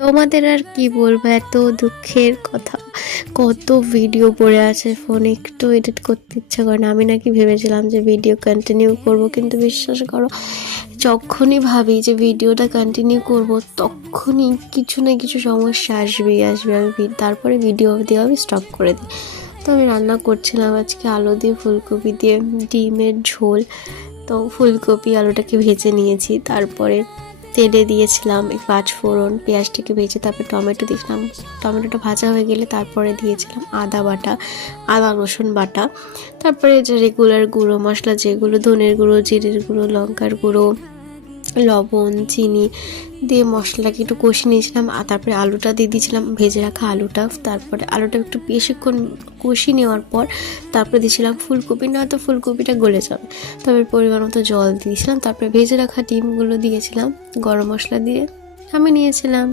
তোমাদের আর কি বলবো, এত দুঃখের কথা। কত ভিডিও পড়ে আছে ফোনে, একটু এডিট করতে ইচ্ছা করে না। আমি নাকি ভেবেছিলাম যে ভিডিও কন্টিনিউ করব, কিন্তু বিশ্বাস করো যখনই ভাবি যে ভিডিওটা কন্টিনিউ করব তখনই কিছু না কিছু সমস্যা আসবেই আসবে। তারপরে ভিডিও দিয়ে আমি স্টপ করে দিই। তো আমি রান্না করছিলাম আজকে আলু দিয়ে ফুলকপি দিয়ে ডিমের ঝোল। তো ফুলকপি আলুটাকে ভেজে নিয়েছি, তারপরে তেলে দিয়েছিলাম পাঁচ ফোড়ন, পেঁয়াজটাকে ভেজে তারপরে টমেটো দিয়েছিলাম। টমেটোটা ভাজা হয়ে গেলে তারপরে দিয়েছিলাম আদা বাটা, আদা রসুন বাটা। তারপরে যে রেগুলার গুঁড়ো মশলা যেগুলো, ধনের গুঁড়ো, জিরের গুঁড়ো, লঙ্কার গুঁড়ো, লবণ, চিনি দিয়ে মশলাটাকে একটু কষিয়ে নিয়েছিলাম। আর তারপরে আলুটা দিয়ে দিয়েছিলাম, ভেজে রাখা আলুটা। তারপরে আলুটা একটু বেশিক্ষণ কষিয়ে নেওয়ার পর তারপরে দিয়েছিলাম ফুলকপি, নয়তো ফুলকপিটা গলে যাবে। তবে পরিমাণ মতো জল দিয়েছিলাম, তারপরে ভেজে রাখা ডিমগুলো দিয়েছিলাম, গরম মশলা দিয়ে আমি নিয়েছিলাম।